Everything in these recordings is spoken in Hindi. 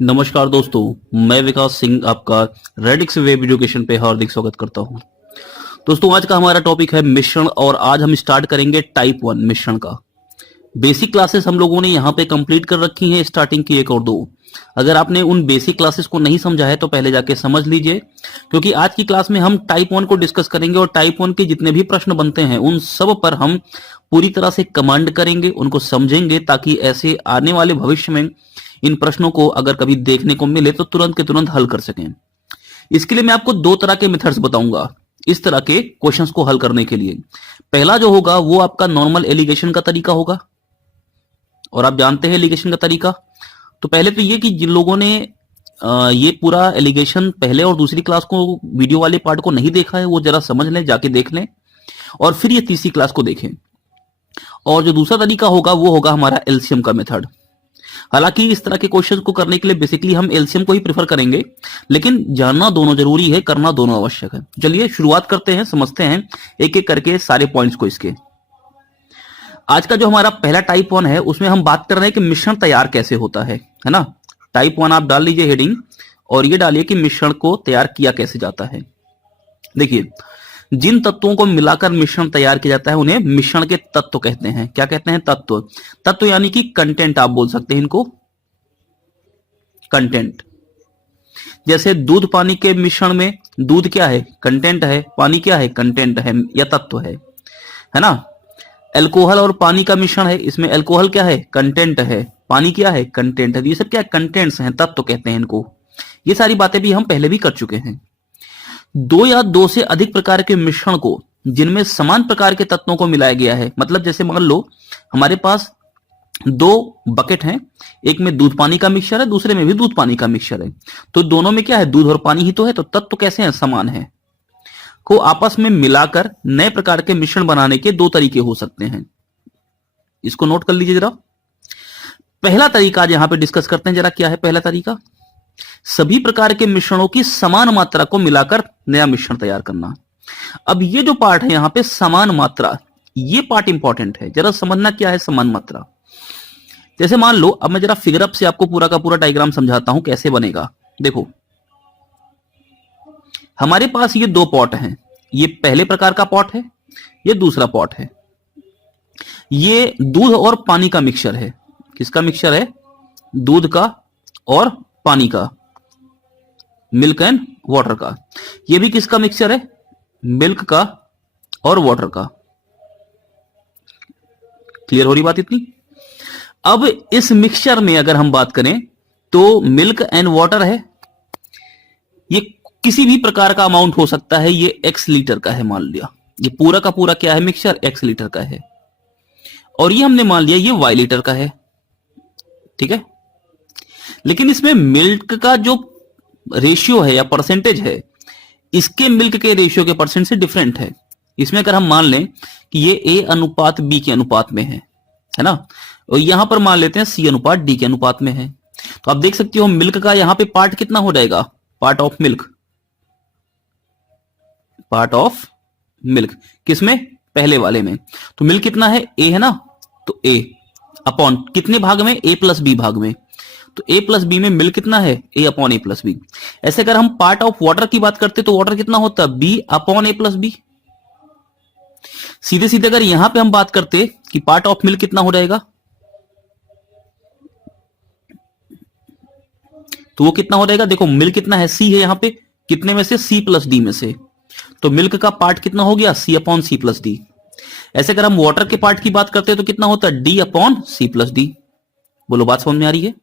नमस्कार दोस्तों, मैं विकास सिंह आपका रेडिक्स वेब एजुकेशन पे हार्दिक स्वागत करता हूं। दोस्तों, आज का हमारा टॉपिक है मिश्रण और आज हम स्टार्ट करेंगे टाइप 1 मिश्रण का। बेसिक क्लासेस हम लोगों ने यहाँ पे कंप्लीट कर रखी हैं, स्टार्टिंग की 1 और 2। अगर आपने उन बेसिक क्लासेस को नहीं समझा है तो पहले जाके समझ लीजिए, क्योंकि आज की क्लास में हम टाइप 1 को डिस्कस करेंगे और टाइप 1 के जितने भी प्रश्न बनते हैं उन सब पर हम पूरी तरह से कमांड करेंगे, उनको समझेंगे, ताकि ऐसे आने वाले भविष्य में इन प्रश्नों को अगर कभी देखने को मिले तो तुरंत के तुरंत हल कर सकें। इसके लिए मैं आपको 2 तरह के मेथड्स बताऊंगा इस तरह के क्वेश्चंस को हल करने के लिए। पहला जो होगा वो आपका नॉर्मल एलिगेशन का तरीका होगा, और आप जानते हैं एलिगेशन का तरीका। तो पहले तो ये कि जिन लोगों ने ये पूरा एलिगेशन पहले और दूसरी क्लास को वीडियो वाले पार्ट को नहीं देखा है वो जरा समझ लें, जाके देख लें, और फिर ये तीसरी क्लास को देखें। और जो दूसरा तरीका होगा वो होगा हमारा एलसीएम का मेथड। हालांकि इस तरह के क्वेश्चन को करने के लिए बेसिकली हम एलसीएम को ही प्रेफर करेंगे, लेकिन जानना दोनों जरूरी है, करना दोनों आवश्यक है। चलिए शुरुआत करते हैं, समझते हैं एक एक करके सारे पॉइंट्स को इसके। आज का जो हमारा पहला टाइप 1 है उसमें हम बात कर रहे हैं कि मिश्रण तैयार कैसे होता है ना। टाइप 1 आप डाल लीजिए हेडिंग, और ये डालिए कि मिश्रण को तैयार किया कैसे जाता है। देखिए, जिन तत्वों को मिलाकर मिश्रण तैयार किया जाता है उन्हें मिश्रण के तत्व कहते हैं। क्या कहते हैं? तत्व। तत्व यानी कि कंटेंट आप बोल सकते हैं इनको, कंटेंट। जैसे दूध पानी के मिश्रण में दूध क्या है? कंटेंट है। पानी क्या है? कंटेंट है या तत्व है ना। अल्कोहल और पानी का मिश्रण है, इसमें अल्कोहल क्या है? कंटेंट है। पानी क्या है? कंटेंट है। ये सब क्या कंटेंट्स हैं, तत्व कहते हैं इनको। ये सारी बातें भी हम पहले भी कर चुके हैं। 2 या 2 से अधिक प्रकार के मिश्रण को जिनमें समान प्रकार के तत्वों को मिलाया गया है, मतलब जैसे मान लो हमारे पास 2 बकेट हैं, एक में दूध पानी का मिक्सचर है, दूसरे में भी दूध पानी का मिक्सचर है। तो दोनों में क्या है? दूध और पानी ही तो है। तो तत्व कैसे हैं? समान है। को आपस में मिलाकर नए प्रकार के मिश्रण बनाने के 2 तरीके हो सकते हैं। इसको नोट कर लीजिए जरा। पहला तरीका यहां पे डिस्कस करते हैं जरा। क्या है पहला तरीका? सभी प्रकार के मिश्रणों की समान मात्रा को मिलाकर नया मिश्रण तैयार करना। अब ये जो पार्ट है यहां पे समान मात्रा, ये पार्ट इंपॉर्टेंट है, जरा समझना क्या है समान मात्रा। जैसे मान लो, अब मैं जरा फिगर अप से आपको पूरा का पूरा डायग्राम समझाता हूं कैसे बनेगा। देखो, हमारे पास ये 2 पॉट हैं। ये पहले प्रकार का पॉट है, ये दूसरा पॉट है। ये दूध और पानी का मिक्सचर है। किसका मिक्सचर है? दूध का और पानी का, मिल्क एंड वाटर का। ये भी किसका मिक्सचर है? मिल्क का और वाटर का। क्लियर हो रही बात इतनी? अब इस मिक्सचर में अगर हम बात करें तो मिल्क एंड वाटर है, ये किसी भी प्रकार का अमाउंट हो सकता है। ये x लीटर का है मान लिया, ये पूरा का पूरा क्या है? मिक्सचर x लीटर का है। और ये हमने मान लिया ये y लीटर का है, ठीक है। लेकिन इसमें मिल्क का जो रेशियो है या परसेंटेज है, इसके मिल्क के रेशियो के परसेंट से डिफरेंट है। इसमें अगर हम मान लें कि ये A अनुपात B के अनुपात में है ना, और यहां पर मान लेते हैं C अनुपात D के अनुपात में है, तो आप देख सकते हो मिल्क का यहां पे पार्ट कितना हो जाएगा? Part of milk, part of milk किसमें? पहले वाले में। तो मिल्क कितना है? A है ना, तो A अपॉन कितने भाग में? A प्लस B भाग में। तो A प्लस बी में मिल्क कितना है? A upon A plus B. ऐसे अगर हम पार्ट ऑफ वाटर की बात करते तो वाटर कितना होता है? B upon A plus B. सीधे सीधे अगर यहां पे हम बात करते कि पार्ट ऑफ मिल्क कितना हो जाएगा, तो वो कितना हो जाएगा? देखो मिल्क कितना है? C है यहां पे, कितने में से? C प्लस D में से। तो मिल्क का पार्ट कितना हो गया? C upon C plus D। ऐसे अगर हम वाटर के पार्ट की बात करते हैं तो कितना होता है? D upon C plus D। बोलो बात समझ में आ रही है?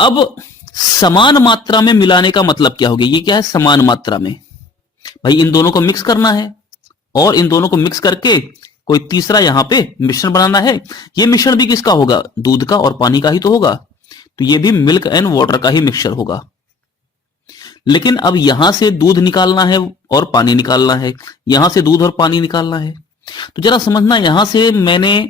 अब समान मात्रा में मिलाने का मतलब क्या हो गया? ये क्या है? समान मात्रा में भाई इन दोनों को मिक्स करना है, और इन दोनों को मिक्स करके कोई तीसरा यहां पे मिश्रण बनाना है। ये मिश्रण भी किसका होगा? दूध का और पानी का ही तो होगा। तो ये भी मिल्क एंड वाटर का ही मिक्सचर होगा। लेकिन अब यहां से दूध निकालना है और पानी निकालना है, यहां से दूध और पानी निकालना है। तो जरा समझना, यहां से मैंने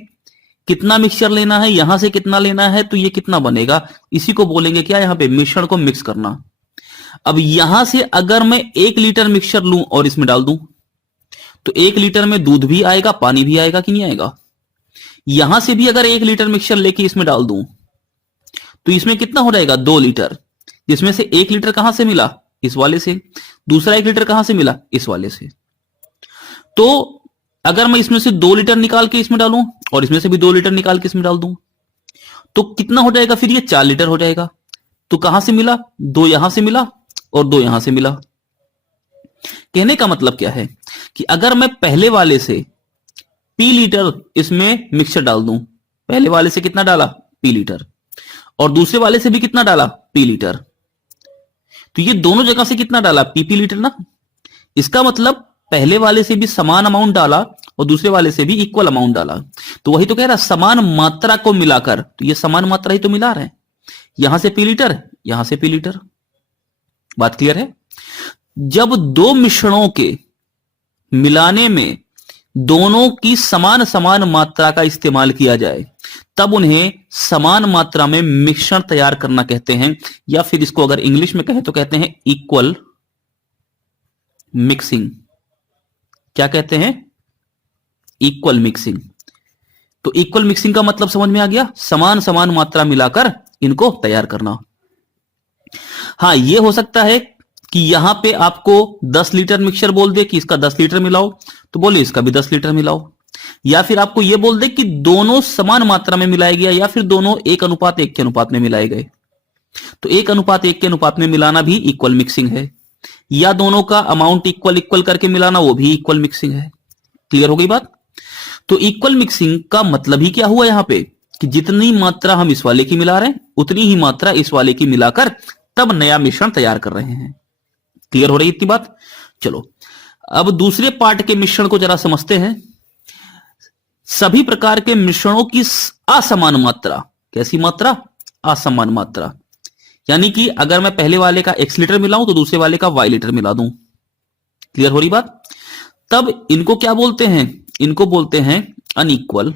कितना मिक्सचर लेना है, यहां से कितना लेना है, तो ये कितना बनेगा? इसी को बोलेंगे क्या? यहां पे मिश्रण को मिक्स करना। अब यहां से अगर मैं 1 लीटर मिक्सचर लूं और इसमें डाल दूं, तो 1 लीटर में दूध भी आएगा, पानी भी आएगा कि नहीं आएगा? यहां से भी अगर 1 लीटर मिक्सचर लेके इसमें डाल दूं तो इसमें कितना हो जाएगा 2 लीटर, जिसमें से 1 लीटर कहां से मिला, इस वाले से, दूसरा 1 लीटर कहां से मिला, इस वाले से। तो अगर मैं इसमें से 2 लीटर निकाल के इसमें डालूं और इसमें से भी 2 लीटर निकाल के इसमें डाल दूं तो कितना हो जाएगा, फिर ये 4 लीटर हो जाएगा। तो कहां से मिला, 2 यहां से मिला और 2 यहां से मिला। कहने का मतलब क्या है कि अगर मैं पहले वाले से पी लीटर इसमें मिक्सचर डाल दूं, पहले वाले से कितना डाला, पी लीटर, और दूसरे वाले से भी कितना डाला, पी लीटर, तो ये दोनों जगह से कितना डाला, पी लीटर ना। इसका मतलब पहले वाले से भी समान अमाउंट डाला और दूसरे वाले से भी इक्वल अमाउंट डाला। तो वही तो कह रहा, समान मात्रा को मिलाकर, तो ये समान मात्रा ही तो मिला रहे हैं, यहां से पी लीटर, यहां से पी लीटर। बात क्लियर है। जब दो मिश्रणों के मिलाने में दोनों की समान समान मात्रा का इस्तेमाल किया जाए तब उन्हें समान मात्रा में मिश्रण तैयार करना कहते हैं, या फिर इसको अगर इंग्लिश में कहें तो कहते हैं इक्वल मिक्सिंग। क्या कहते हैं, इक्वल मिक्सिंग। तो इक्वल मिक्सिंग का मतलब समझ में आ गया, समान समान मात्रा मिलाकर इनको तैयार करना। हां, यह हो सकता है कि यहां पे आपको 10 लीटर मिक्सचर बोल दे कि इसका 10 लीटर मिलाओ, तो बोले इसका भी 10 लीटर मिलाओ, या फिर आपको यह बोल दे कि दोनों समान मात्रा में मिलाए गया, या फिर दोनों 1:1 के अनुपात में मिलाए गए। तो 1:1 के अनुपात में मिलाना भी इक्वल मिक्सिंग है, या दोनों का अमाउंट इक्वल इक्वल करके मिलाना, वो भी इक्वल मिक्सिंग है। क्लियर हो गई बात। तो इक्वल मिक्सिंग का मतलब ही क्या हुआ यहां पे कि जितनी मात्रा हम इस वाले की मिला रहे हैं उतनी ही मात्रा इस वाले की मिलाकर तब नया मिश्रण तैयार कर रहे हैं। क्लियर हो रही इतनी बात। चलो अब दूसरे पार्ट के मिश्रण को जरा समझते हैं। सभी प्रकार के मिश्रणों की असमान मात्रा, कैसी मात्रा, असमान मात्रा, यानी कि अगर मैं पहले वाले का x लीटर मिलाऊं तो दूसरे वाले का y लीटर मिला दूं। क्लियर हो रही बात। तब इनको क्या बोलते हैं, इनको बोलते हैं अनइक्वल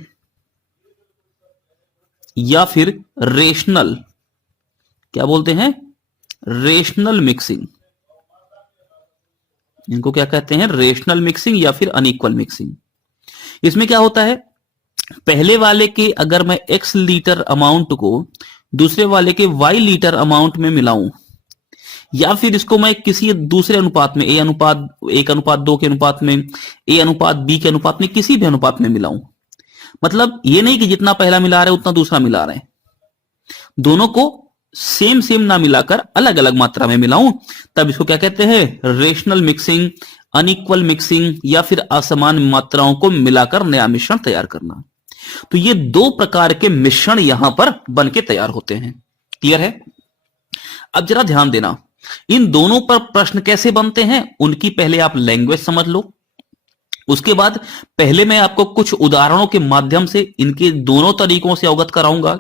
या फिर रेशनल। क्या बोलते हैं, रेशनल मिक्सिंग। इनको क्या कहते हैं, रेशनल मिक्सिंग या फिर अनइक्वल मिक्सिंग। इसमें क्या होता है, पहले वाले के अगर मैं x लीटर अमाउंट को दूसरे वाले के y लीटर अमाउंट में मिलाऊं, या फिर इसको मैं किसी दूसरे अनुपात में A:1:2 के अनुपात में, A:B के अनुपात में, किसी भी अनुपात में मिलाऊं, मतलब ये नहीं कि जितना पहला मिला रहे उतना दूसरा मिला रहे हैं, दोनों को सेम सेम ना मिलाकर अलग अलग मात्रा में मिलाऊं, तब इसको क्या कहते हैं, रेशनल मिक्सिंग, अनइक्वल मिक्सिंग, या फिर असमान मात्राओं को मिलाकर नया मिश्रण तैयार करना। तो ये दो प्रकार के मिश्रण यहां पर बनके तैयार होते हैं। क्लियर है। अब जरा ध्यान देना, इन दोनों पर प्रश्न कैसे बनते हैं उनकी पहले आप लैंग्वेज समझ लो, उसके बाद पहले मैं आपको कुछ उदाहरणों के माध्यम से इनके दोनों तरीकों से अवगत कराऊंगा।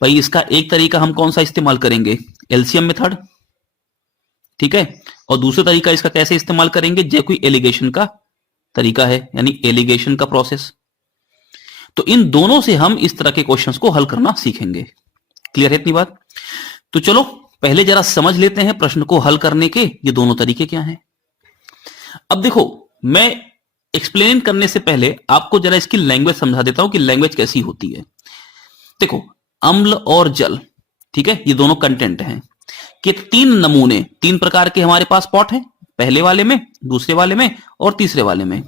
भाई इसका एक तरीका हम कौन सा इस्तेमाल करेंगे, एलसीएम मेथड, ठीक है, और दूसरा तरीका इसका कैसे इस्तेमाल करेंगे, जो कोई एलिगेशन का तरीका है, यानी एलिगेशन का प्रोसेस। तो इन दोनों से हम इस तरह के क्वेश्चंस को हल करना सीखेंगे। क्लियर है इतनी बात। तो चलो पहले जरा समझ लेते हैं प्रश्न को हल करने के ये दोनों तरीके क्या हैं। अब देखो, मैं एक्सप्लेन करने से पहले आपको जरा इसकी लैंग्वेज समझा देता हूं कि लैंग्वेज कैसी होती है। देखो, अम्ल और जल, ठीक है, ये दोनों कंटेंट हैं कि 3 नमूने, 3 प्रकार के हमारे पास पॉट हैं, पहले वाले में, दूसरे वाले में और तीसरे वाले में।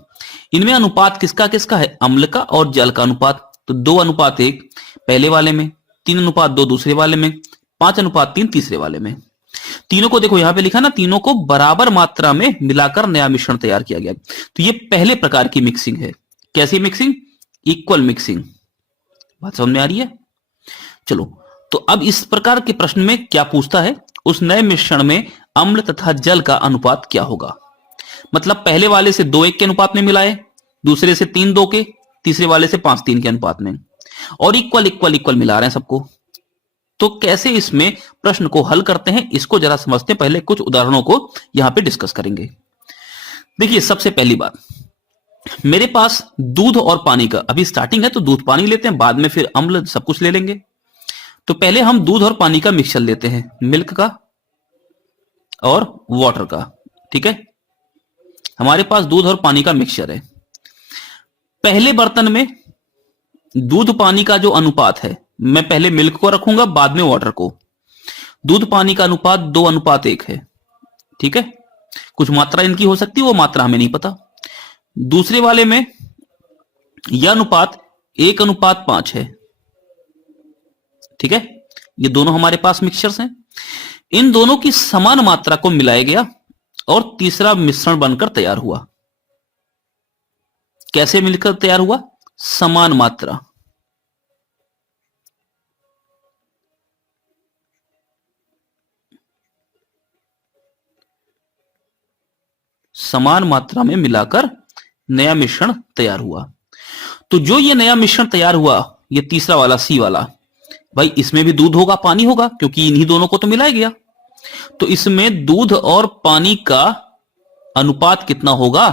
इनमें अनुपात किसका किसका है, अम्ल का और जल का अनुपात। तो 2:1 पहले वाले में, 3:2 दूसरे वाले में, 5:3 तीसरे वाले में। तीनों को देखो यहां पे लिखा ना, तीनों को बराबर मात्रा में मिलाकर नया मिश्रण तैयार किया गया। तो ये पहले प्रकार की मिक्सिंग है। कैसी मिक्सिंग, इक्वल मिक्सिंग। बात समझ में आ रही है। चलो, तो अब इस प्रकार के प्रश्न में क्या पूछता है, उस नए मिश्रण में अम्ल तथा जल का अनुपात क्या होगा। मतलब पहले वाले से 2:1 के अनुपात में मिलाए, दूसरे से 3:2 के, तीसरे वाले से 5:3 के अनुपात में, और इक्वल इक्वल इक्वल मिला रहे हैं सबको। तो कैसे इसमें प्रश्न को हल करते हैं इसको जरा समझते हैं। पहले कुछ उदाहरणों को यहां पे डिस्कस करेंगे। देखिए, सबसे पहली बात, मेरे पास दूध और पानी का, अभी स्टार्टिंग है तो दूध पानी लेते हैं, बाद में फिर अम्ल सब कुछ ले लेंगे। तो पहले हम दूध और पानी का मिक्सचर लेते हैं, मिल्क का और वाटर का, ठीक है। हमारे पास दूध और पानी का मिक्सचर है। पहले बर्तन में दूध पानी का जो अनुपात है, मैं पहले मिल्क को रखूंगा, बाद में वाटर को, दूध पानी का अनुपात 2:1 है। ठीक है, कुछ मात्रा इनकी हो सकती है, वो मात्रा हमें नहीं पता। दूसरे वाले में यह अनुपात 1:5 है। ठीक है, ये दोनों हमारे पास मिक्सचर्स हैं। इन दोनों की समान मात्रा को मिलाया गया और तीसरा मिश्रण बनकर तैयार हुआ। कैसे मिलकर तैयार हुआ? समान मात्रा। समान मात्रा में मिलाकर नया मिश्रण तैयार हुआ। तो जो ये नया मिश्रण तैयार हुआ, ये तीसरा वाला सी वाला, भाई इसमें भी दूध होगा, पानी होगा, क्योंकि इन्हीं दोनों को तो मिलाया गया। तो इसमें दूध और पानी का अनुपात कितना होगा,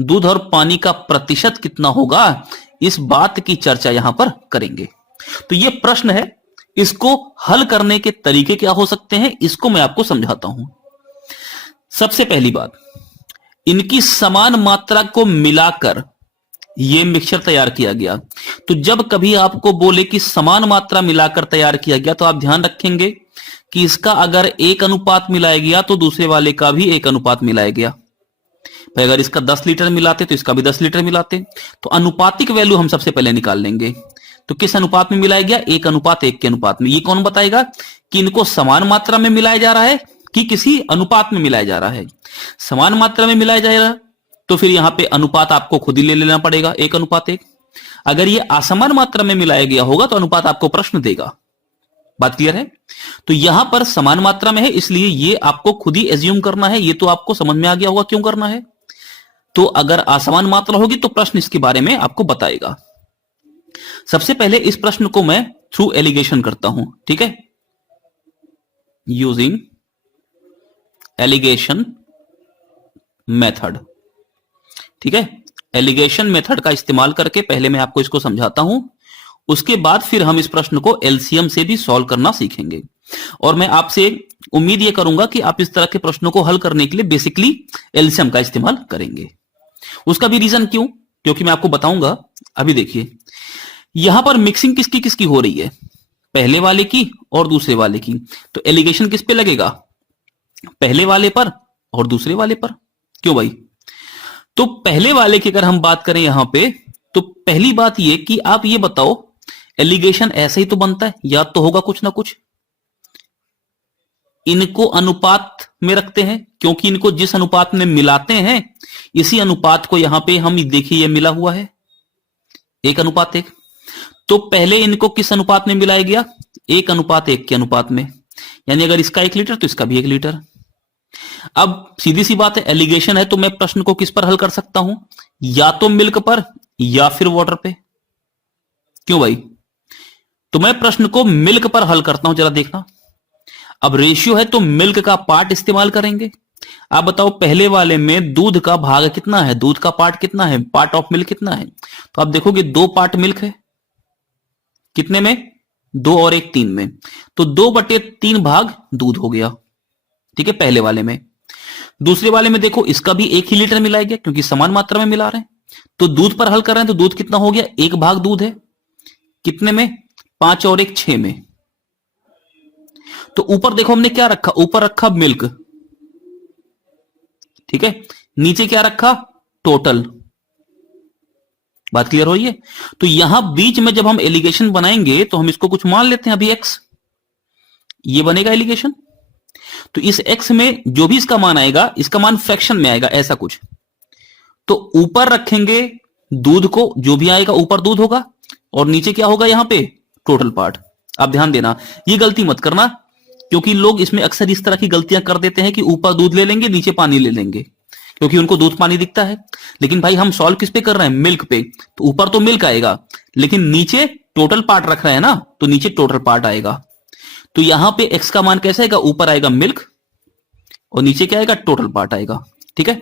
दूध और पानी का प्रतिशत कितना होगा, इस बात की चर्चा यहां पर करेंगे। तो ये प्रश्न है, इसको हल करने के तरीके क्या हो सकते हैं, इसको मैं आपको समझाता हूं। सबसे पहली बात, इनकी समान मात्रा को मिलाकर यह मिक्सचर तैयार किया गया। तो जब कभी आपको बोले कि समान मात्रा मिलाकर तैयार किया गया, तो आप ध्यान रखेंगे कि इसका अगर 1 मिलाया गया तो दूसरे वाले का भी 1 मिलाया गया। भाई अगर इसका 10 लीटर मिलाते तो इसका भी 10 लीटर मिलाते। तो अनुपातिक वैल्यू हम सबसे पहले निकाल लेंगे। तो किस अनुपात में मिलाया गया? 1:1 के अनुपात में। ये कौन बताएगा कि इनको समान मात्रा में मिलाया जा रहा है कि किसी अनुपात में मिलाया जा रहा है? समान मात्रा में मिलाया जा रहा है तो फिर यहां पे अनुपात आपको खुद ही ले लेना पड़ेगा, 1:1। अगर ये असमान मात्रा में मिलाया गया होगा तो अनुपात आपको प्रश्न देगा। बात क्लियर है? तो यहां पर समान मात्रा में है, इसलिए ये आपको खुद ही एज्यूम करना है। ये तो आपको समझ में आ गया होगा क्यों करना है। तो अगर असमान मात्रा होगी तो प्रश्न इसके बारे में आपको बताएगा। सबसे पहले इस प्रश्न को मैं थ्रू एलिगेशन करता हूं। ठीक है, यूजिंग एलिगेशन मेथड। ठीक है, एलिगेशन मेथड का इस्तेमाल करके पहले मैं आपको इसको समझाता हूं, उसके बाद फिर हम इस प्रश्न को एलसीएम से भी सॉल्व करना सीखेंगे। और मैं आपसे उम्मीद यह करूंगा कि आप इस तरह के प्रश्नों को हल करने के लिए बेसिकली एलसीएम का इस्तेमाल करेंगे। उसका भी रीजन क्यों, क्योंकि मैं आपको बताऊंगा। अभी देखिए, यहां पर मिक्सिंग किसकी किसकी हो रही है, पहले वाले की और दूसरे वाले की। तो एलिगेशन किस पे लगेगा? पहले वाले पर और दूसरे वाले पर। क्यों भाई? तो पहले वाले की अगर हम बात करें यहां पे, तो पहली बात यह कि आप ये बताओ, एलिगेशन ऐसे ही तो बनता है, याद तो होगा कुछ ना कुछ। इनको अनुपात में रखते हैं, क्योंकि इनको जिस अनुपात में मिलाते हैं इसी अनुपात को यहां पे हम देखिए, ये मिला हुआ है 1:1। तो पहले इनको किस अनुपात में मिलाया गया? 1:1 के अनुपात में। यानी अगर इसका 1 लीटर तो इसका भी 1 लीटर। अब सीधी सी बात है, एलिगेशन है तो मैं प्रश्न को किस पर हल कर सकता हूं? या तो मिल्क पर या फिर वाटर पे। क्यों भाई? तो मैं प्रश्न को मिल्क पर हल करता हूं, जरा देखना। अब रेशियो है तो मिल्क का पार्ट इस्तेमाल करेंगे। आप बताओ, पहले वाले में दूध का भाग कितना है, दूध का पार्ट कितना है, पार्ट ऑफ मिल्क कितना है? तो आप देखोगे 2 पार्ट मिल्क है। कितने में? 2 और 1 3 में। तो 2/3 भाग दूध हो गया। ठीक है, पहले वाले में। दूसरे वाले में देखो, इसका भी 1 ही लीटर मिलाया गया, क्योंकि समान मात्रा में मिला रहे हैं। तो दूध पर हल कर रहे हैं तो दूध कितना हो गया? 1 भाग दूध है। कितने में? 5 और 1 6 में। तो ऊपर देखो हमने क्या रखा, ऊपर रखा मिल्क। ठीक है, नीचे क्या रखा? टोटल। बात क्लियर हो रही है? तो यहां बीच में जब हम एलिगेशन बनाएंगे तो हम इसको कुछ मान लेते हैं अभी x, ये बनेगा एलिगेशन। तो इस x में जो भी इसका मान आएगा, इसका मान फ्रैक्शन में आएगा, ऐसा कुछ। तो ऊपर रखेंगे दूध को, जो भी आएगा ऊपर दूध होगा, और नीचे क्या होगा यहां पे? Total part. आप ध्यान देना, ये गलती मत करना, क्योंकि लोग इसमें अक्सर इस तरह की गलतियां कर देते हैं कि ऊपर दूध ले लेंगे, नीचे पानी ले लेंगे, क्योंकि उनको दूध पानी दिखता है। लेकिन भाई हम सॉल्व किस पे कर रहे हैं? मिल्क पे। तो ऊपर तो मिल्क आएगा, लेकिन नीचे टोटल पार्ट रख रहे हैं ना, तो नीचे टोटल पार्ट आएगा। तो यहां पे x का मान कैसे आएगा? ऊपर आएगा मिल्क और नीचे क्या आएगा? टोटल पार्ट आएगा। ठीक है,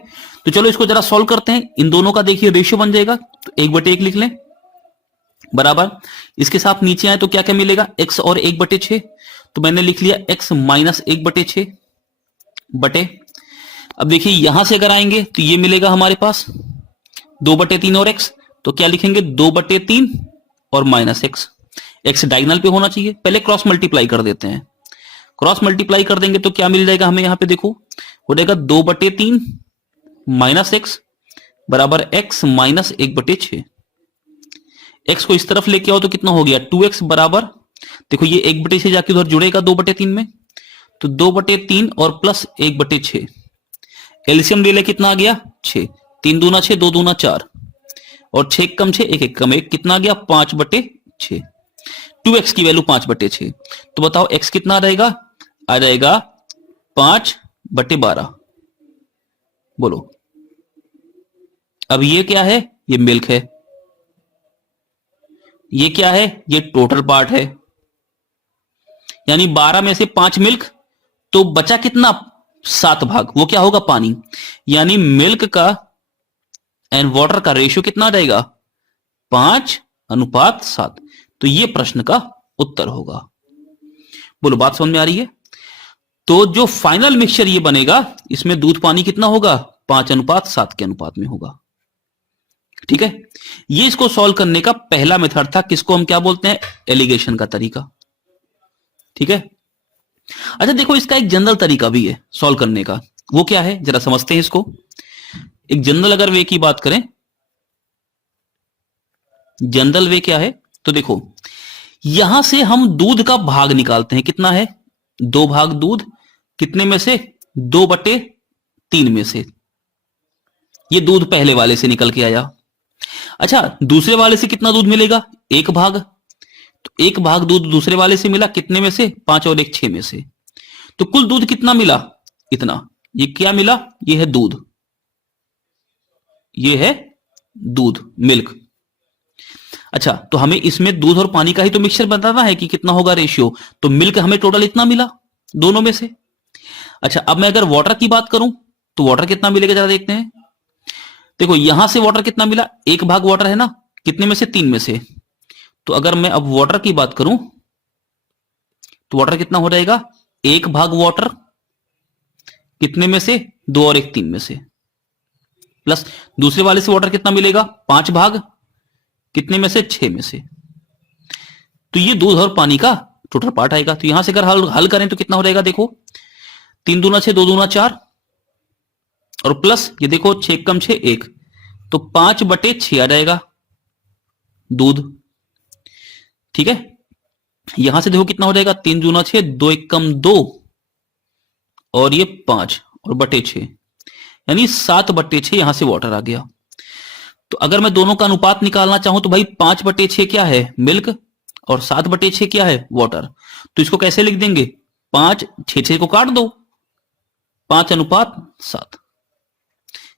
तो चलो इसको जरा सॉल्व करते हैं। इन दोनों का देखिए रेशियो बन जाएगा, तो 1/1 लिख लें बराबर। इसके साथ नीचे आए तो क्या क्या मिलेगा? x और 1/6। तो मैंने लिख लिया x माइनस 1/6 बटे। अब देखिए यहां से अगर आएंगे तो ये मिलेगा हमारे पास 2/3 और x। तो क्या लिखेंगे? 2/3 और माइनस x। x डायगोनल पे होना चाहिए, पहले क्रॉस मल्टीप्लाई कर देते हैं। क्रॉस मल्टीप्लाई कर देंगे तो क्या मिल जाएगा हमें यहां पे, देखो हो जाएगा 2/3 माइनस एक्स बराबर एक्स माइनस 1/6। एक्स को इस तरफ लेके आओ तो कितना हो गया 2x बराबर, देखो ये 1/6 जाके उधर जुड़ेगा 2/3 में, तो 2/3 और प्लस 1/6। एलसीएम ले ले कितना आ गया 6, 3 दूना 6, 2 दूना 4 और 6 कम 6, 1 1 कम 1, कितना आ गया 5/6। 2x की वैल्यू 5/6, तो बताओ x कितना रहेगा, आ जाएगा 5/12। बोलो अब ये क्या है, ये मिल्क है, ये क्या है, ये टोटल पार्ट है, यानी 12 में से 5 मिल्क, तो बचा कितना 7 भाग, वो क्या होगा पानी, यानी मिल्क का एंड वाटर का रेशियो कितना आ जाएगा 5:7। तो ये प्रश्न का उत्तर होगा। बोलो बात समझ में आ रही है। तो जो फाइनल मिक्सचर ये बनेगा इसमें दूध पानी कितना होगा 5:7 के अनुपात में होगा। ठीक है, ये इसको सॉल्व करने का पहला मेथड था, किसको हम क्या बोलते हैं, एलिगेशन का तरीका। ठीक है, अच्छा देखो इसका एक जनरल तरीका भी है सॉल्व करने का, वो क्या है जरा समझते हैं इसको। एक जनरल अगर वे की बात करें, जनरल वे क्या है, तो देखो यहां से हम दूध का भाग निकालते हैं, कितना है 2 भाग दूध, कितने में से 2/3 में से, ये दूध पहले वाले से निकल के आया। अच्छा दूसरे वाले से कितना दूध मिलेगा 1 भाग, तो 1 भाग दूध दूसरे वाले से मिला, कितने में से 5 और 1 6 में से, तो कुल दूध कितना मिला इतना, ये क्या मिला, ये है दूध, ये है दूध मिल्क। अच्छा तो हमें इसमें दूध और पानी का ही तो मिक्सचर बताना है कि कितना होगा रेशियो, तो मिल्क हमें टोटल इतना मिला दोनों में से। अच्छा अब मैं अगर वाटर की बात करूं तो वाटर कितना मिलेगा जरा देखते हैं। देखो यहां से वाटर कितना मिला, 1 भाग वाटर है ना, कितने में से 3 में से, तो अगर मैं अब वाटर की बात करूं तो वाटर कितना हो जाएगा 1 भाग वाटर, कितने में से 2 और 1 3 में से, प्लस दूसरे वाले से वाटर कितना मिलेगा 5 भाग, कितने में से 6 में से, तो ये दूध और पानी का टोटल पार्ट आएगा। तो यहां से अगर हल करें तो कितना हो जाएगा, देखो 3 दूना 6, 2 दूना 4 और प्लस ये देखो 6 कम 6 1, तो 5/6 आ जाएगा दूध। ठीक है, यहां से देखो कितना हो जाएगा 3 दूना 6, 2 1 कम 2 और ये 5 और /6, यानी 7/6 यहां से वाटर आ गया। तो अगर मैं दोनों का अनुपात निकालना चाहूं तो भाई 5/6 क्या है मिल्क और 7/6 क्या है वाटर, तो इसको कैसे लिख देंगे 5 6 को काट दो 5:7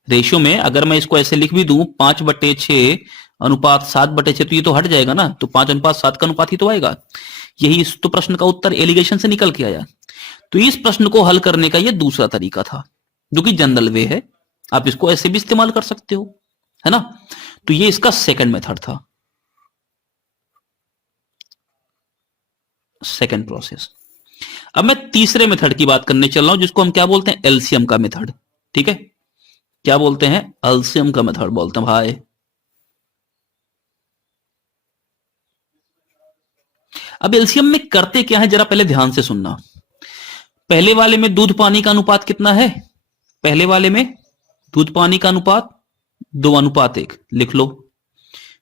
रेशियो में। अगर मैं इसको ऐसे लिख भी दूं 5/6:7/6, तो ये तो हट जाएगा ना, तो 5:7 का अनुपात ही तो आएगा। यही इस तो प्रश्न का उत्तर एलिगेशन से निकल के आया। तो इस प्रश्न को हल करने का ये दूसरा तरीका था जो कि जनरल वे है, आप इसको ऐसे भी इस्तेमाल कर सकते हो, है ना। तो ये इसका सेकंड मेथड था, सेकंड प्रोसेस। अब मैं तीसरे मेथड की बात करने चल रहा हूं जिसको हम क्या बोलते हैं एलसीएम का मेथड। ठीक है, क्या बोलते हैं एलसीएम का मेथड बोलते हैं भाई। अब एलसीएम में करते क्या है जरा पहले ध्यान से सुनना। पहले वाले में दूध पानी का अनुपात कितना है, पहले वाले में दूध पानी का अनुपात 2:1 लिख लो।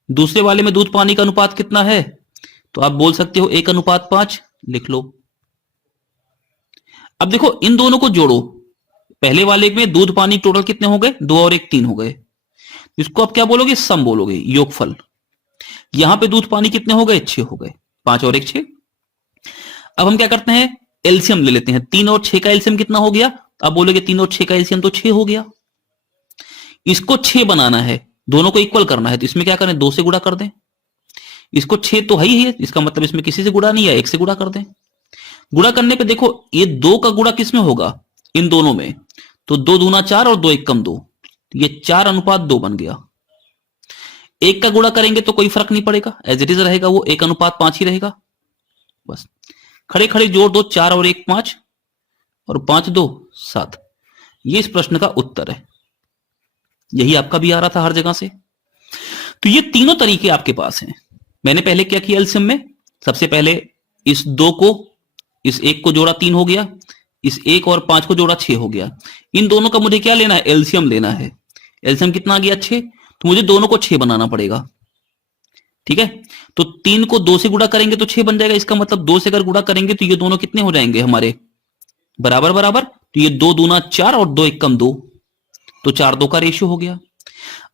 दूसरे वाले में दूध पानी का अनुपात कितना है, तो आप बोल सकते हो 1:5 लिख लो। अब देखो इन दोनों को जोड़ो, पहले वाले में दूध पानी टोटल कितने हो गए 2 और 1 3 हो गए, इसको आप क्या बोलोगे सम बोलोगे योगफल। यहां पे दूध पानी कितने हो गए 6 हो गए, 5 और 1 6। अब हम क्या करते हैं एलसीएम ले लेते हैं, 3 और 6 का एलसीएम कितना हो गया, आप बोलोगे 3 और 6 का एलसीएम तो 6 हो गया। इसको 6 बनाना है, दोनों को इक्वल करना है, तो इसमें क्या करें 2 से गुणा कर दें। इसको 6 तो है ही है, इसका मतलब इसमें किसी से गुणा नहीं है, 1 से गुणा कर दें। गुणा करने पे देखो ये 2 का गुणा किसमें होगा इन दोनों में, तो 2 दूना 4 और 2 1 कम 2, ये 4:2 बन गया। 1 का गुणा करेंगे तो कोई फर्क नहीं पड़ेगा, एज इट इज रहेगा, वो 1:5 ही रहेगा। बस खड़े खड़े जोड़ दो, 4 और 1 5 और 5 2 7। ये इस प्रश्न का उत्तर है, यही आपका भी आ रहा था हर जगह से। तो ये तीनों तरीके आपके पास हैं। मैंने पहले क्या किया एलसीएम में, सबसे पहले इस 2 को इस 1 को जोड़ा 3 हो गया, इस 1 और 5 को जोड़ा 6 हो गया। इन दोनों का मुझे क्या लेना है, एलसीएम लेना है। एलसीएम कितना आ गया, 6। तो मुझे दोनों को 6 बनाना पड़ेगा, ठीक है। तो 3 को 2 से गुणा करेंगे तो 6 बन जाएगा। इसका मतलब 2 से अगर गुणा करेंगे तो ये दोनों कितने हो जाएंगे हमारे, बराबर बराबर। तो ये 2 दूना 4 और 2 1 कम 2, तो 4-2 का रेशियो हो गया।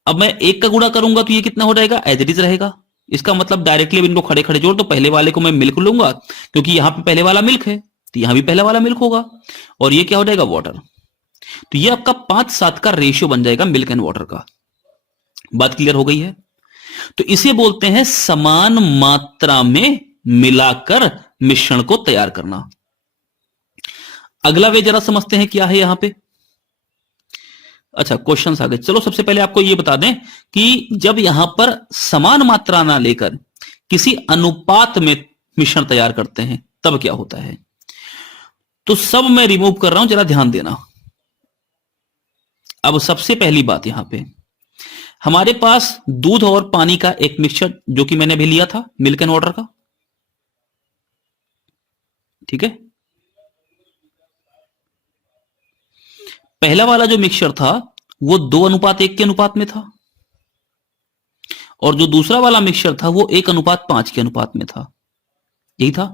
अब मैं 1 का गुणा करूंगा तो ये कितना हो जाएगा, एज इट इज रहेगा। इसका मतलब डायरेक्टली अब इनको खड़े खड़े जोड़, तो पहले वाले को मैं मिल्क लूंगा क्योंकि यहां पे पहले वाला मिल्क है, तो यहां भी पहले वाला मिल्क होगा, और ये क्या हो जाएगा, वाटर। तो ये आपका 5-7 का रेशियो बन जाएगा मिल्क एंड वाटर का। बात क्लियर हो गई है। तो इसे बोलते हैं समान मात्रा में मिलाकर मिश्रण को तैयार करना। अगला वे जरा समझते हैं क्या है यहां पे। अच्छा, क्वेश्चंस आ गए। चलो सबसे पहले आपको यह बता दें कि जब यहां पर समान मात्रा ना लेकर किसी अनुपात में मिश्रण तैयार करते हैं तब क्या होता है। तो सब मैं रिमूव कर रहा हूं, जरा ध्यान देना। अब सबसे पहली बात, यहां पे हमारे पास दूध और पानी का एक मिक्सचर जो कि मैंने भी लिया था, मिल्क एंड वाटर का, ठीक है। पहला वाला जो मिक्सचर था वो 2:1 के अनुपात में था, और जो दूसरा वाला मिक्सचर था वो 1:5 के अनुपात में था। यही था,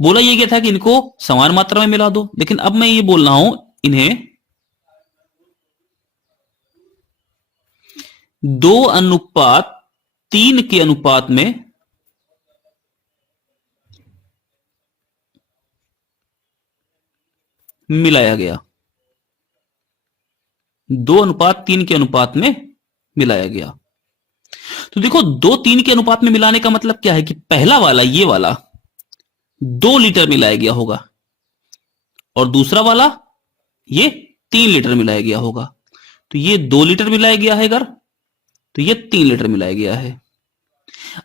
बोला ये गया था कि इनको समान मात्रा में मिला दो। लेकिन अब मैं ये बोल रहा हूं इन्हें 2:3 के अनुपात में मिलाया गया। 2:3 के अनुपात में मिलाया गया। तो देखो 2:3 के अनुपात में मिलाने का मतलब क्या है कि पहला वाला, ये वाला 2 लीटर मिलाया गया होगा, और दूसरा वाला ये 3 लीटर मिलाया गया होगा। तो ये 2 लीटर मिलाया गया है अगर, तो ये 3 लीटर मिलाया गया है।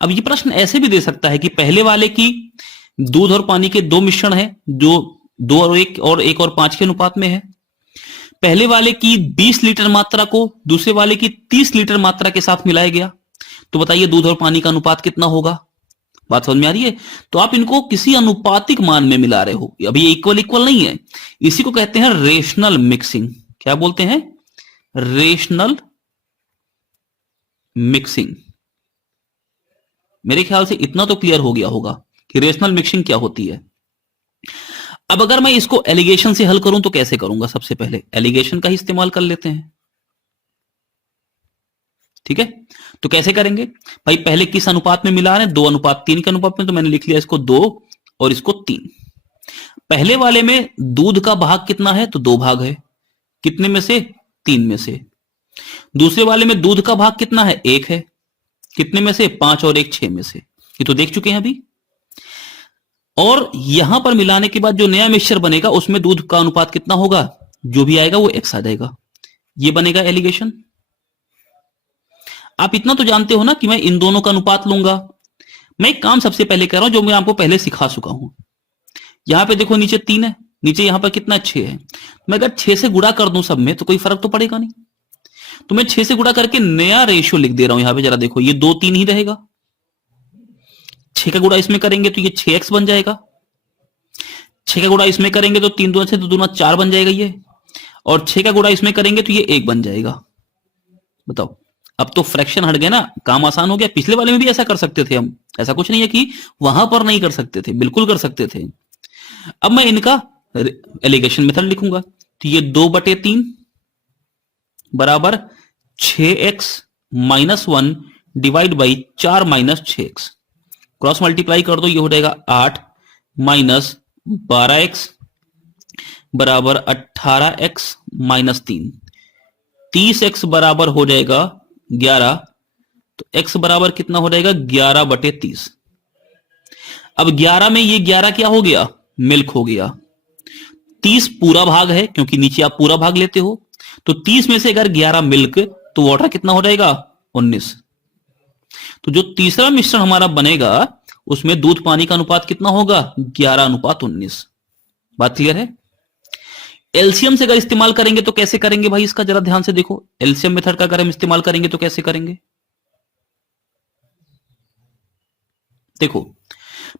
अब ये प्रश्न ऐसे भी दे सकता है कि पहले वाले की दूध और पानी के 2 मिश्रण है जो 2 और 1 और 5 के अनुपात में है। पहले वाले की 20 लीटर मात्रा को दूसरे वाले की 30 लीटर मात्रा के साथ मिलाया गया। तो बताइए दूध और पानी का अनुपात कितना होगा। बात समझ में आ रही है। तो आप इनको किसी अनुपातिक मान में मिला रहे हो, अभी इक्वल इक्वल नहीं है। इसी को कहते हैं रेशनल मिक्सिंग। क्या बोलते हैं, रेशनल मिक्सिंग। मेरे ख्याल से इतना तो क्लियर हो गया होगा कि रेशनल मिक्सिंग क्या होती है। अब अगर मैं इसको एलिगेशन से हल करूं तो कैसे करूंगा, सबसे पहले एलिगेशन का ही इस्तेमाल कर लेते हैं, ठीक है। तो कैसे करेंगे भाई, पहले किस अनुपात में मिला रहे हैं, 2:3 के अनुपात में। तो मैंने लिख लिया इसको 2 और इसको 3। पहले वाले में दूध का भाग कितना है, तो 2 भाग है। कितने में से, 3 में से। दूसरे वाले में दूध का भाग कितना है, 1 है। कितने में से, 5 और 1 6 में से। ये तो देख चुके हैं अभी। और यहां पर मिलाने के बाद जो नया मिक्सचर बनेगा उसमें दूध का अनुपात कितना होगा, जो भी आएगा वो x आ जाएगा। ये बनेगा एलिगेशन। आप इतना तो जानते हो ना कि मैं इन दोनों का अनुपात लूंगा। मैं एक काम सबसे पहले कर रहा हूं जो मैं आपको पहले सिखा चुका हूं। यहां पे देखो नीचे 3 है, नीचे यहां पर कितना 6 है। मैं अगर 6 से गुणा कर दूं सब में तो कोई फर्क तो पड़ेगा नहीं। तो मैं 6 से गुणा करके नया रेशियो लिख दे रहा हूं। यहां पे जरा देखो, ये 2 3 ही रहेगा। 6 का गुणा इसमें करेंगे तो ये 6x बन जाएगा। 6 का गुणा इसमें करेंगे तो 3 दूना 6 2 दूना 4 बन जाएगा ये। और 6 का गुणा इसमें करेंगे तो ये 1 बन जाएगा। बताओ, अब तो फ्रैक्शन हट गया ना, काम आसान हो गया। पिछले वाले में भी ऐसा कर सकते थे हम, ऐसा कुछ नहीं है कि वहां पर नहीं कर सकते थे, बिल्कुल कर सकते थे। अब मैं इनका एलिगेशन मेथड लिखूंगा। तो ये 2/3 बराबर 6x - 1 divide by 4 - 6x। Cross multiply कर दो, ये हो जाएगा 8 - 12x बराबर 18x - 3। 30x बराबर हो जाएगा 11। तो x बराबर कितना हो जाएगा, 11/30। अब 11 में ये 11 क्या हो गया, मिल्क हो गया। 30 पूरा भाग है क्योंकि नीचे आप पूरा भाग लेते हो। तो 30 में से अगर 11 मिल्क तो वाटर कितना हो जाएगा, 19। तो जो तीसरा मिश्रण हमारा बनेगा उसमें दूध पानी का अनुपात कितना होगा, 11:19। बात क्लियर है। एलसीएम से अगर इस्तेमाल करेंगे तो कैसे करेंगे भाई, इसका जरा ध्यान से देखो। एलसीएम मेथड का अगर हम इस्तेमाल करेंगे तो कैसे करेंगे, देखो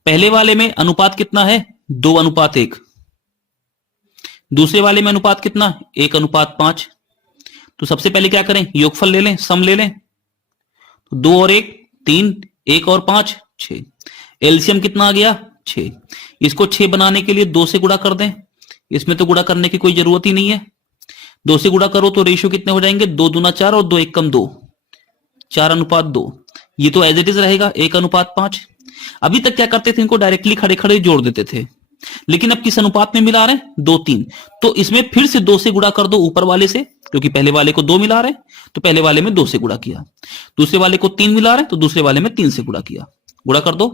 पहले वाले में अनुपात कितना है, 2:1, दूसरे वाले में अनुपात कितना 1:5। तो सबसे पहले क्या करें, योगफल ले लें, सम ले लें। तो 2 और 1 3, 1 और 5 6, एलसीएम कितना आ गया 6। इसको 6 बनाने के लिए 2 से गुणा कर दें, इसमें तो गुणा करने की कोई जरूरत ही नहीं है। 2 से गुणा करो तो रेशियो कितने हो जाएंगे, 2 दूना 4 और 2 1 कम 2, 4:2। ये तो एज इट इज रहेगा 1:5। अभी तक क्या करते थे, इनको डायरेक्टली खड़े खड़े जोड़ देते थे, लेकिन अब किस अनुपात में मिला रहे हैं 2 3। तो इसमें फिर से 2 से गुणा कर दो ऊपर वाले से, क्योंकि पहले वाले को 2 मिला रहे हैं तो पहले वाले में 2 से गुणा किया, दूसरे वाले को 3 मिला रहे हैं तो दूसरे वाले में 3 से गुणा किया। गुणा कर दो,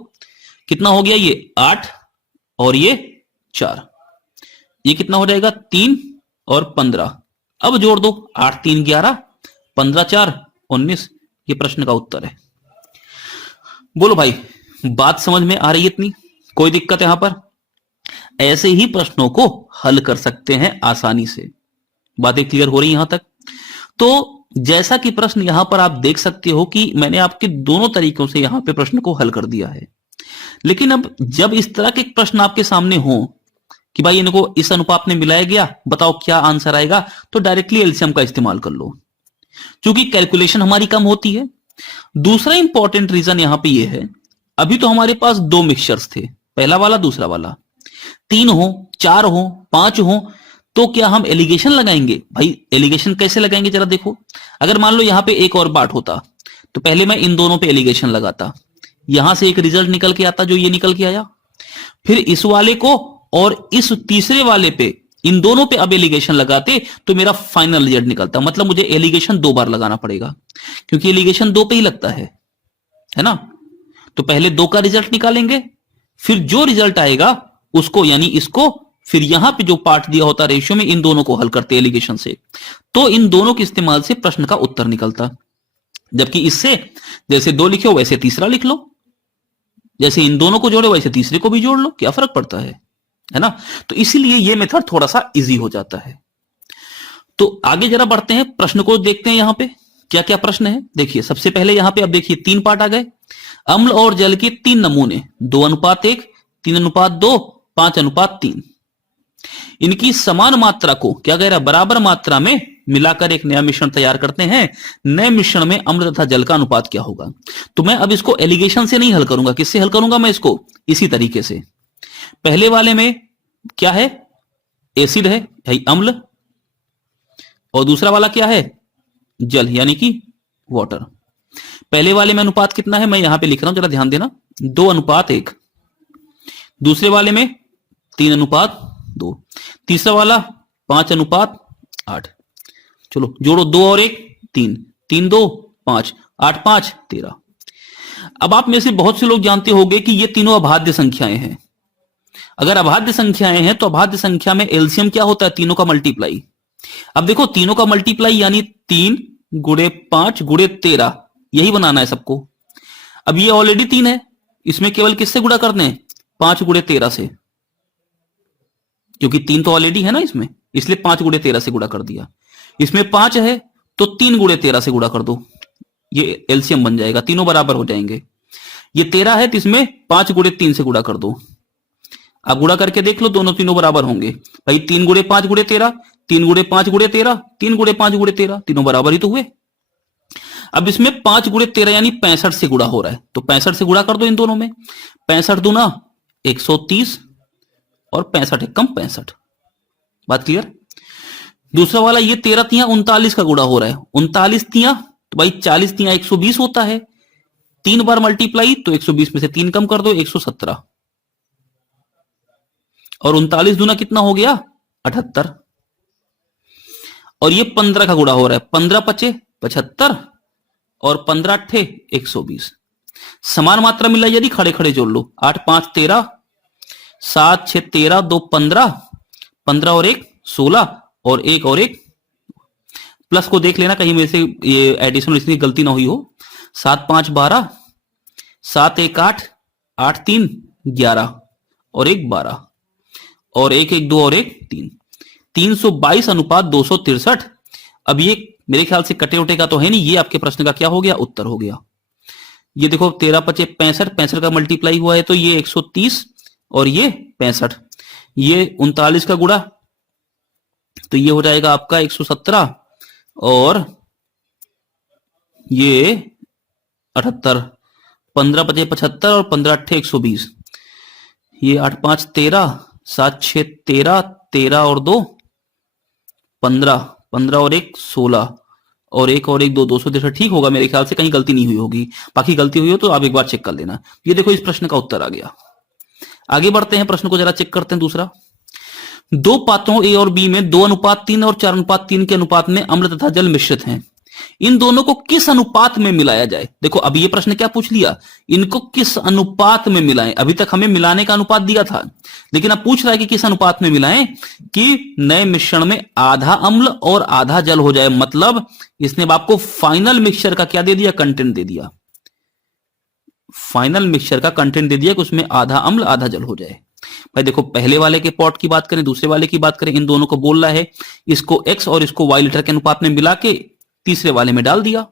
कितना हो गया ये 8 और ये 4, ये कितना हो जाएगा 3 और 15। अब जोड़ दो, 8 3 11, 15 4 19। ये प्रश्न का उत्तर है। बोलो भाई, बात समझ में आ रही है इतनी, कोई दिक्कत यहां पर? ऐसे ही प्रश्नों को हल कर सकते हैं आसानी से। बातें क्लियर हो रही यहां तक? तो जैसा कि प्रश्न यहां पर आप देख सकते हो कि मैंने आपके दोनों तरीकों से यहां पे प्रश्न को हल कर दिया है। लेकिन अब जब इस तरह के प्रश्न आपके सामने हो कि भाई इनको इस अनुपात में मिलाया गया, बताओ क्या आंसर आएगा, तो डायरेक्टली एलसीएम का इस्तेमाल कर लो, क्योंकि कैलकुलेशन हमारी कम होती है। दूसरा इंपॉर्टेंट रीजन यहां पे ये है, अभी तो हमारे पास 2 मिक्सचर्स थे, पहला वाला दूसरा वाला। 3 हो 4 हो 5 हो तो क्या हम एलिगेशन लगाएंगे? भाई एलिगेशन कैसे लगाएंगे जरा देखो। अगर मान लो यहां पे एक और बात होता तो पहले मैं इन दोनों पे एलिगेशन लगाता, यहां से एक रिजल्ट निकल के आता जो ये निकल के आया, फिर इस वाले को और इस तीसरे वाले पे, इन दोनों पे अब एलिगेशन लगाते तो मेरा फाइनल रिजल्ट निकलता। मतलब मुझे एलिगेशन 2 बार लगाना पड़ेगा, क्योंकि एलिगेशन 2 पे ही लगता है ना। तो पहले 2 का रिजल्ट निकालेंगे, फिर जो रिजल्ट आएगा उसको, यानी इसको, फिर यहां पे जो पार्ट दिया होता रेशियो में, इन दोनों को हल करते एलिगेशन से, तो इन दोनों के इस्तेमाल से प्रश्न का उत्तर निकलता। जबकि इससे जैसे 2 लिखे हो वैसे तीसरा लिख लो, जैसे इन दोनों को जोड़े वैसे तीसरे को भी जोड़ लो, क्या फर्क पड़ता है ना। तो इसीलिए ये मेथड थोड़ा सा इजी हो जाता है। तो आगे जरा बढ़ते हैं, प्रश्न को देखते हैं यहां पे क्या क्या प्रश्न है। देखिए सबसे पहले यहां पे अब देखिए 3 पार्ट आ गए। अम्ल और जल के 3 नमूने, 2:1, 3:2, 5:3। इनकी समान मात्रा को क्या कह रहा है, बराबर मात्रा में मिलाकर एक नया मिश्रण तैयार करते हैं। नए मिश्रण में अम्ल तथा जल का अनुपात क्या होगा? तो मैं अब इसको एलिगेशन से नहीं हल करूंगा, किससे हल करूंगा मैं इसको? इसी तरीके से। पहले वाले में क्या है, एसिड है यानी अम्ल, और दूसरा वाला क्या है, जल यानी कि वाटर। पहले वाले में अनुपात कितना है, मैं यहां पे लिख रहा हूं, जरा ध्यान देना, 2:1। दूसरे वाले में 3:2। तीसरा वाला 5:8। चलो जोड़ो, 2 और 1 3, 3 2 5, 8 5 13। अब आप में से बहुत से लोग जानते होंगे कि ये तीनों अभाज्य संख्याएं हैं। अगर अभाज्य संख्याएं हैं तो अभाज्य संख्या में एलसीएम क्या होता है, तीनों का मल्टीप्लाई। अब देखो तीनों का मल्टीप्लाई यानी 3 × 5 × 13, यही बनाना है सबको। अब ये ऑलरेडी 3 है, इसमें केवल किससे गुणा करने हैं, 5 × 13 से, क्योंकि 3 तो ऑलरेडी है ना इसमें, इसलिए 5 × 13 से गुणा कर दिया। इसमें 5 है तो 3 × 13 से गुणा कर दो, ये एलसीएम बन जाएगा, तीनों बराबर हो जाएंगे। ये 13 है तो इसमें 5 × 3 से गुणा कर दो। आप गुणा करके देख लो, दोनों तीनों बराबर होंगे। भाई 3 × 5 × 13, 3 × 5 × 13, 3 × 5 × 13, तीनों बराबर ही तो हुए। अब इसमें 5 × 13 यानी 65 से गुणा हो रहा है, तो 65 से गुणा कर दो इन दोनों में। 65 दूना 130 और 65 एकम 65। बात क्लियर? दूसरा वाला ये 13 तिया 39 का गुणा हो रहा है, 39 तिया तो भाई 40 तिया 120 होता है, 3 बार मल्टीप्लाई तो 120 में से 3 कम कर दो, 117। और 39 दूना कितना हो गया, 78। और ये 15 का गुणा हो रहा है, 15 5 75 और 15 8 120। समान मात्रा मिला यदि खड़े खड़े जोड़ लो, 8 5 13, 7 6 13, 2 15, 15 और 1 16 और 1 और 1 प्लस को देख लेना कहीं मेरे से ये एडिशन इसलिए गलती ना हुई हो। 7 5 12, 7 1 8, 8 3 11 और 1 12 और 1 1 2 और 1 3, 322 अनुपात 263। अब ये मेरे ख्याल से कटे उटे का तो है नहीं, ये आपके प्रश्न का क्या हो गया, उत्तर हो गया। ये देखो 13 5 65, 65 का मल्टीप्लाई हुआ है तो ये 130, और ये 65, ये 39 का गुणा तो ये हो जाएगा आपका 117 और ये 78, 15 पचे 75 और 15 अट्ठे 120, ये 8 5 13, 7 6 13, 13 और 2 15, 15 और 1 16 और 1 और 1 2 263 ठीक होगा मेरे ख्याल से, कहीं गलती नहीं हुई होगी। बाकी गलती हुई हो तो आप एक बार चेक कर लेना। ये देखो इस प्रश्न का उत्तर आ गया। आगे बढ़ते हैं, प्रश्न को जरा चेक करते हैं। दूसरा, दो पात्रों ए और बी में 2:3 और 4:3 के अनुपात में अम्ल तथा जल मिश्रित हैं। इन दोनों को किस अनुपात में मिलाया जाए? देखो अब ये प्रश्न क्या पूछ लिया, इनको किस अनुपात में मिलाएं। अभी तक हमें मिलाने का अनुपात दिया था, लेकिन अब पूछ रहा है कि किस अनुपात में मिलाएं कि नए मिश्रण में आधा अम्ल और आधा जल हो जाए। मतलब इसने आपको फाइनल मिक्सचर का क्या दे दिया, कंटेंट दे दिया। फाइनल मिक्सचर का कंटेंट दे दिया कि उसमें आधा अम्ल आधा जल हो जाए। भाई देखो, पहले वाले के पॉट की बात करें, दूसरे वाले की बात करें, इन दोनों को बोल रहा है इसको x और इसको y लीटर के अनुपात में मिला के तीसरे वाले में डाल दिया,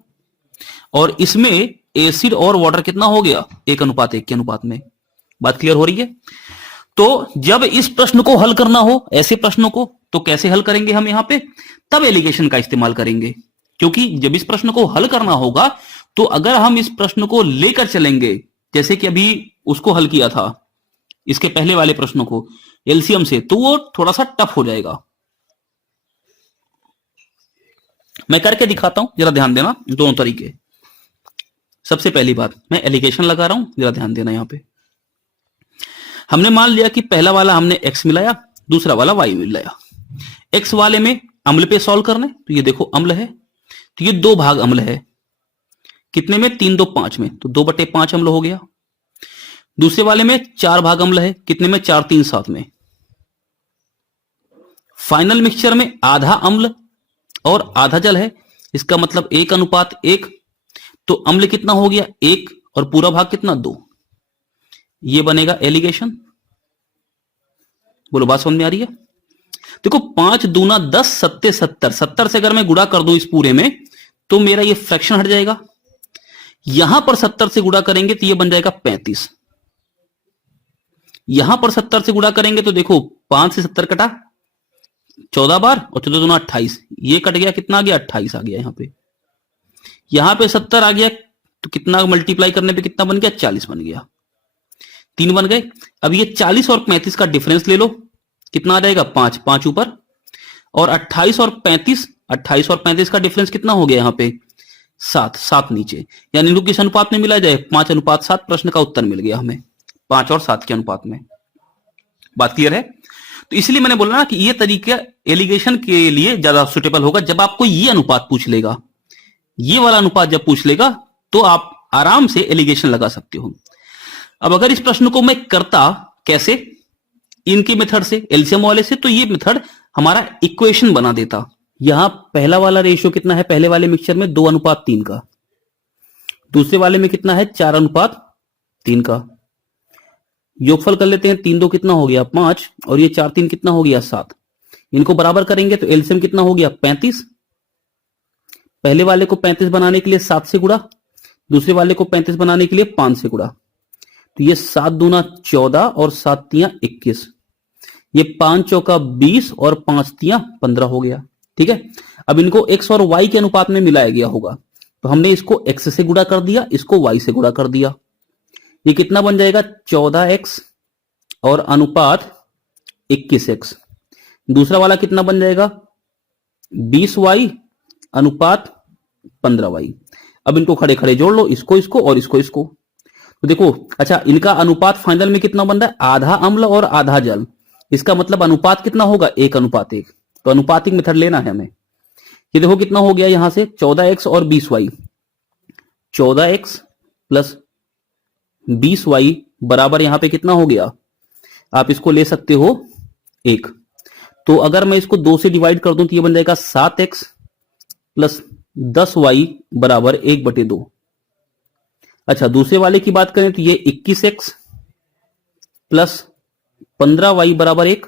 और इसमें एसिड और वाटर कितना हो गया, 1:1 के अनुपात में। बात क्लियर हो रही है? तो जब इस प्रश्न को हल करना हो, ऐसे प्रश्नों को, तो कैसे हल करेंगे हम यहां पे, तब एलिगेशन का इस्तेमाल करेंगे। क्योंकि जब इस प्रश्न को हल करना होगा तो अगर हम इस प्रश्न को लेकर चलेंगे, जैसे कि अभी उसको हल किया था, इसके पहले वाले प्रश्नों को एलसीएम से, तो वो थोड़ा सा टफ हो जाएगा। मैं करके दिखाता हूं, जरा ध्यान देना, दोनों तरीके। सबसे पहली बात, मैं एलिगेशन लगा रहा हूं, जरा ध्यान देना। यहां पे हमने मान लिया कि पहला वाला हमने x मिलाया, दूसरा वाला y मिलाया। x वाले में अम्ल पे सॉल्व करने, तो ये देखो अम्ल है, तो ये 2 भाग अम्ल है। कितने में, 3 2 5 में, तो 2/5 अम्ल हो गया। दूसरे वाले में 4 भाग अम्ल है, कितने में, 4 3 7 में। फाइनल मिक्सचर में आधा अम्ल और आधा जल है, इसका मतलब 1:1, तो अम्ल कितना हो गया, 1 और पूरा भाग कितना, 2। ये बनेगा एलिगेशन। बोलो बात समझ में आ रही है? देखो 5 दूना 10 सत्ते 70, 70 से अगर मैं गुणा कर दूं इस पूरे में, तो मेरा ये फ्रैक्शन हट जाएगा। यहां पर 70 से गुणा करेंगे तो ये बन जाएगा 35। यहां पर 70 से गुणा करेंगे तो देखो 5 से 70 कटा 14 बार, और 14 दूना 28, ये कट गया, कितना आ गया, 28 आ गया। यहां पे 70 आ गया, तो कितना मल्टीप्लाई करने पे कितना बन गया, 40 बन गया। 3 बन गए। अब ये 40 और 35 का डिफरेंस ले लो, कितना आ जाएगा, 5 5 ऊपर, और 28 और 35, 28 और 35 का डिफरेंस कितना हो गया, यहां पे 7 7 नीचे। यानी इनको किस अनुपात में मिला जाए, 5:7। प्रश्न का उत्तर मिल गया हमें 5 और 7 के अनुपात में। बात क्लियर है? तो इसलिए मैंने बोला ना कि ये तरीका एलिगेशन के लिए ज्यादा सुटेबल होगा। जब आपको ये अनुपात पूछ लेगा, ये वाला अनुपात जब पूछ लेगा, तो आप आराम से एलिगेशन लगा सकते हो। अब अगर इस प्रश्न को मैं करता कैसे, इनके मेथड से, एलसीएम वाले से, तो ये मेथड हमारा इक्वेशन बना देता। यहां पहला वाला रेशियो कितना है, पहले वाले मिक्सचर में 2:3 का, दूसरे वाले में कितना है, 4:3 का। योगफल कर लेते हैं, 3 2 कितना हो गया, 5, और ये 4 3 कितना हो गया, 7। इनको बराबर करेंगे तो एलसीएम कितना हो गया, 35। पहले वाले को 35 बनाने के लिए 7 से गुणा, दूसरे वाले को 35 बनाने के लिए 5 से गुणा, तो ये 7 दूना 14 और 7 तियां 21, ये 5 चौका 20 और 5 तियां 15 हो गया। ठीक है, अब इनको x और y के अनुपात में मिलाया गया होगा, तो हमने इसको x से गुणा कर दिया, इसको y से गुणा कर दिया। ये कितना बन जाएगा, 14x और अनुपात 21x। दूसरा वाला कितना बन जाएगा, 20y अनुपात 15y। अब इनको खड़े खड़े जोड़ लो, इसको इसको और इसको इसको, तो देखो अच्छा, इनका अनुपात फाइनल में कितना बन रहा है, आधा अम्ल और आधा जल। इसका मतलब अनुपात कितना होगा, 1:1। तो अनुपातिक मेथड लेना है हमें। ये देखो कितना हो गया, यहां से 14x और 20y, 14x प्लस 20y बराबर यहां पे कितना हो गया, आप इसको ले सकते हो 1। तो अगर मैं इसको 2 से डिवाइड कर दूं तो ये बन जाएगा 7x प्लस 10y बराबर 1/2। अच्छा, दूसरे वाले की बात करें तो ये 21x प्लस 15y बराबर 1।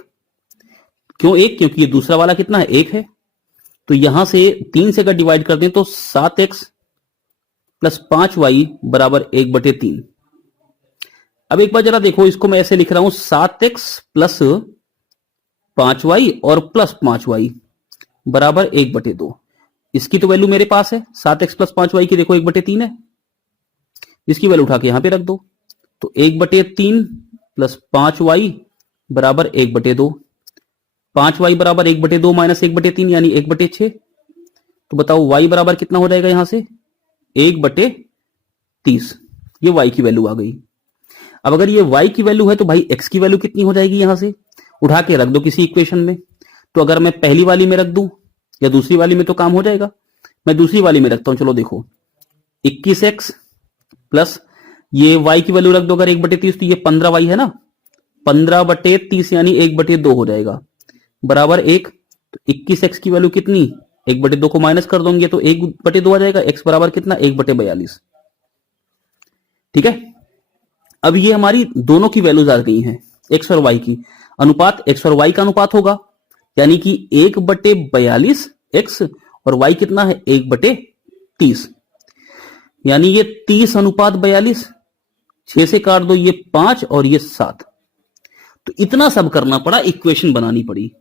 क्यों 1, क्योंकि ये दूसरा वाला कितना है, 1 है। तो यहां से 3 से अगर डिवाइड कर दें तो 7x प्लस 5y बराबर 1/3। अब एक बार जरा देखो, इसको मैं ऐसे लिख रहा हूं 7x प्लस 5y और प्लस 5y बराबर 1/2। इसकी तो वैल्यू मेरे पास है 7x प्लस 5y की, देखो 1/3 है। इसकी वैल्यू उठा के यहां पे रख दो, तो 1/3 प्लस 5y बराबर 1/2। 5y बराबर 1/2 माइनस 1/3 यानी 1/6। तो बताओ y बराबर कितना हो जाएगा यहां से 1/30। ये y की वैल्यू आ गई। अब अगर ये y की वैल्यू है तो भाई x की वैल्यू कितनी हो जाएगी, यहां से उठा के रख दो किसी इक्वेशन में। तो अगर मैं पहली वाली में रख दूं या दूसरी वाली में तो काम हो जाएगा। मैं दूसरी वाली में रखता हूं, चलो देखो 21x प्लस ये y की वैल्यू रख दो अगर 1/30, तो ये 15y है ना, 15/30 यानी 1/2 हो जाएगा बराबर 1। तो 21x की वैल्यू कितनी, 1/2 को माइनस कर दोगे तो 1/2 आ जाएगा। x बराबर कितना 1/42। ठीक है, अब ये हमारी दोनों की वैल्यूज आ गई हैं, x और y की। अनुपात x और y का अनुपात होगा, यानी कि 1/42 x और y कितना है 1/30, यानी ये 30:42। 6 से काट दो, ये 5 और ये 7। तो इतना सब करना पड़ा, इक्वेशन बनानी पड़ी।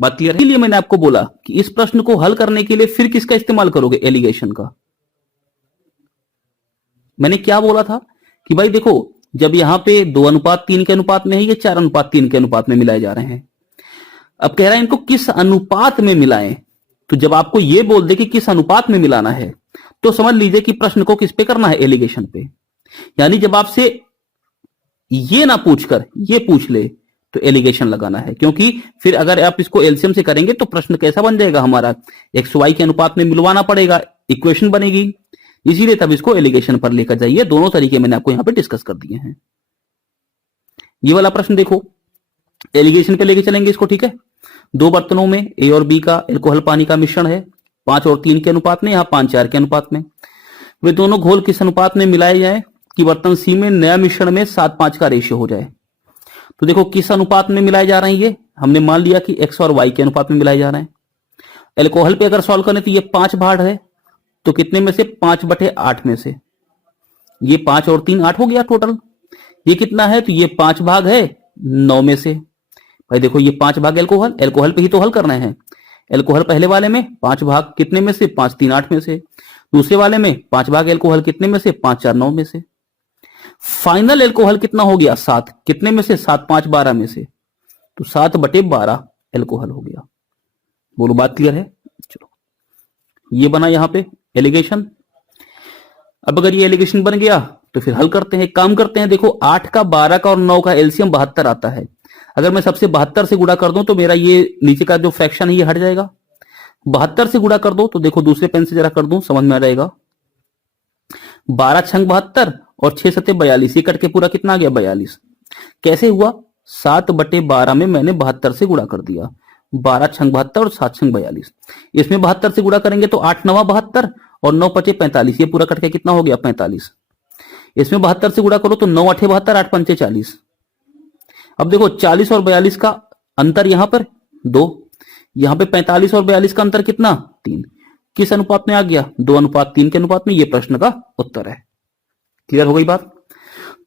बात क्लियर है? इसलिए मैंने आपको बोला कि इस प्रश्न को हल करने के लिए फिर किसका इस्तेमाल करोगे, एलिगेशन का। मैंने क्या बोला था कि भाई देखो, जब यहां पे 2:3 के अनुपात में है, ये 4:3 के अनुपात में मिलाए जा रहे हैं। अब कह रहा है इनको किस अनुपात में मिलाएं। तो जब आपको ये बोल दे कि किस अनुपात में मिलाना है, तो समझ लीजिए कि प्रश्न को किस पे करना है, एलिगेशन पे। यानी जब आपसे ये ना पूछकर ये पूछ ले तो एलिगेशन लगाना है, क्योंकि फिर अगर आप इसको एलसीएम से करेंगे तो प्रश्न कैसा बन जाएगा हमारा, एक्स वाई के अनुपात में मिलवाना पड़ेगा, इक्वेशन बनेगी। इसीलिए तब इसको एलिगेशन पर लेकर जाइए। दोनों तरीके मैंने आपको यहां पे डिस्कस कर दिए हैं। ये वाला प्रश्न देखो, एलिगेशन पे लेके चलेंगे इसको। ठीक है, 2 बर्तनों में ए और बी का अल्कोहल पानी का मिश्रण है 5 और 3 के अनुपात में, यहां 5:4 के अनुपात में। वे दोनों घोल किस अनुपात में मिलाए जाए कि बर्तन सी में नया मिश्रण में 7:5 का रेशियो हो जाए। तो देखो किस अनुपात में मिलाए जा रहे हैं, ये हमने मान लिया कि एक्स और वाई के अनुपात में मिलाए जा रहे हैं। एल्कोहल पे अगर सॉल्व करें तो ये 5 भाग है, तो कितने में से 5/8 में से, ये 5 और 3 8 हो गया टोटल। ये कितना है, तो ये 5 भाग है 9 में से। भाई देखो ये 5 भाग एल्कोहल, एल्कोहल पे ही तो हल करना है। एल्कोहल पहले वाले में 5 भाग कितने में से, 5 3 8 में से। दूसरे वाले में 5 भाग एल्कोहल कितने में से, 5 4 9 में से। फाइनल एल्कोहल कितना हो गया, 7 कितने में से, 7 5 12 में से। तो 7/12 एल्कोहल हो गया। बोलो बात क्लियर है? चलो ये बना यहां पे एलिगेशन। अब अगर ये एलिगेशन बन गया तो फिर हल करते हैं, काम करते हैं। देखो 8 का 12 का और 9 का एलसीएम 72 आता है। अगर मैं सबसे 72 से गुणा कर दूं तो मेरा ये नीचे का जो फ्रैक्शन है ये हट जाएगा। 72 से गुणा कर दो तो देखो दूसरे पेन से जरा कर दूं, समझ में आ जाएगा। 12 छंग 72 और 6 सत्ते 42, ये कट के पूरा कितना आ गया 42। कैसे हुआ, 7/12 में मैंने 72 से गुणा कर दिया। 12 छंग 72 और 7 छंग 42। इसमें 72 से गुणा करेंगे तो 8 9 72 और 9 5 45, ये पूरा कट के कितना हो गया 45। इसमें 72 से गुणा करो तो 9 8 72 8 5 40। अब देखो 40 और 42 का अंतर यहां पर 2, यहां पे 45 और 42 का अंतर कितना 3। किस अनुपात में आ गया, 2:3 के अनुपात में। ये प्रश्न का उत्तर है। क्लियर हो गई बात?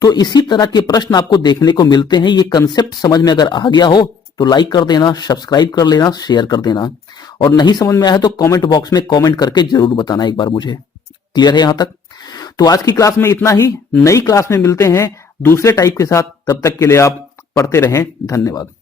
तो इसी तरह के प्रश्न आपको देखने को मिलते हैं। ये कंसेप्ट समझ में अगर आ गया हो तो लाइक कर देना, सब्सक्राइब कर लेना, शेयर कर देना, और नहीं समझ में आया तो कमेंट बॉक्स में कमेंट करके जरूर बताना एक बार मुझे। क्लियर है यहां तक? तो आज की क्लास में इतना ही। नई क्लास में मिलते हैं दूसरे टाइप के साथ। तब तक के लिए आप पढ़ते रहें। धन्यवाद।